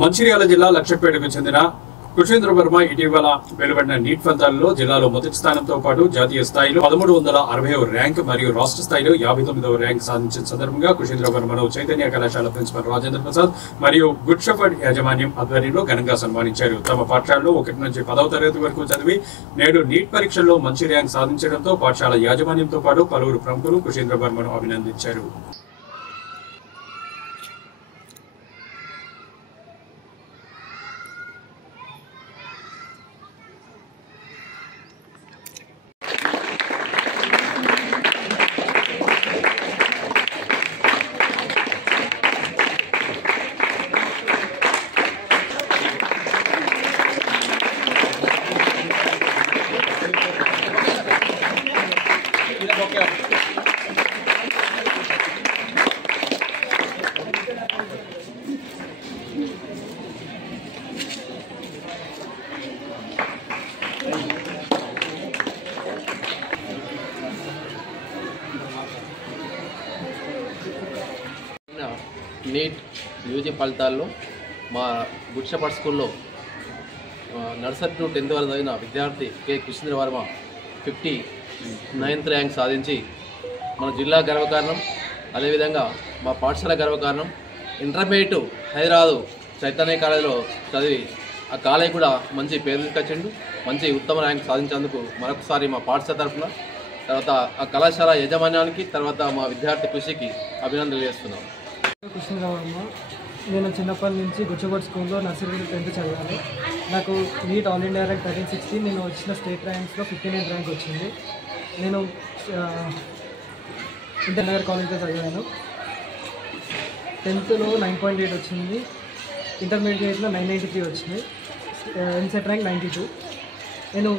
మంచిర్యాల జిల్లా లక్షపేటకు చెందిన కుషేంద్ర వర్మ ఇటీవల వెలువడిన నీట్ ఫలితాలలో జిల్లాలో మొదటి స్థానంతో పాటు జాతీయ స్థాయిలో 1360వ ర్యాంక్ మరియు రాష్ట్ర స్థాయిలో 59వ ర్యాంక్ సాధించిన సందర్భంగా కుషేంద్ర వర్మను చైతన్య కళాశాల ప్రిన్సిపల్ రాజేంద్ర ప్రసాద్ మరియు గుడ్ షెఫర్డ్ యాజమాన్యం ఆధ్వర్యంలో ఘనంగా సన్మానించారు. తమ పాఠశాలలో 1 నుంచి 10వ తరగతి వరకు చదివి నేడు నీట్ పరీక్షల్లో మంచి ర్యాంక్ సాధించడంతో పాఠశాల యాజమాన్యంతో పాటు పలువురు ప్రముఖులు కుషేంద్ర వర్మను అభినందించారు. నీట్ యూజీ ఫలితాల్లో మా గుడ్ షెఫర్డ్ స్కూల్లో నర్సరీ టు 10th వరకు చదివిన విద్యార్థి కె కుషేంద్ర వర్మ 59th ర్యాంక్ సాధించి మన జిల్లా గర్వకారణం. అదేవిధంగా మా పాఠశాల గర్వకారణం. ఇంటర్మీడియట్ హైదరాబాదు చైతన్య కాలేజీలో చదివి ఆ కాలేజీ కూడా మంచి పేరు తెచ్చిండు. మంచి ఉత్తమ ర్యాంక్ సాధించేందుకు మరొకసారి మా పాఠశాల తరఫున, తర్వాత ఆ కళాశాల యాజమాన్యానికి, తర్వాత మా విద్యార్థి కృషికి అభినందనలు చేస్తున్నాం. కుషేంద్ర వర్మ. నేను చిన్నప్పటి నుంచి గుడ్ షెఫర్డ్ స్కూల్లో నర్సరీ టు 10th చదివాను. నాకు నీట్ ఆల్ ఇండియా ర్యాంక్ 1360, నేను వచ్చిన స్టేట్ ర్యాంక్స్లో 59th ర్యాంక్ వచ్చింది. నేను ఇంటర్నగర్ కాలేజ్లో చదివాను. 10th 9.8 వచ్చింది, ఇంటర్మీడియట్లో 993 వచ్చింది, ఎంసెట్ ర్యాంక్ 92. నేను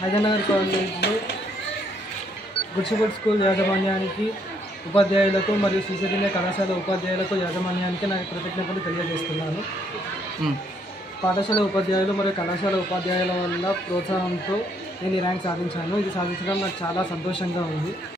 హైదరాబాద్ కాలేజ్లో గుడ్ షెఫర్డ్ స్కూల్ యాజమాన్యానికి, ఉపాధ్యాయులకు మరియు శ్రీచైతన్య కళాశాల ఉపాధ్యాయులకు యాజమాన్యానికి నా కృతజ్ఞతలు తెలియజేస్తున్నాను. పాఠశాల ఉపాధ్యాయులు మరియు కళాశాల ఉపాధ్యాయుల వల్ల ప్రోత్సాహంతో నేను ఈ ర్యాంక్ సాధించాను. ఇది సాధించడం నాకు చాలా సంతోషంగా ఉంది.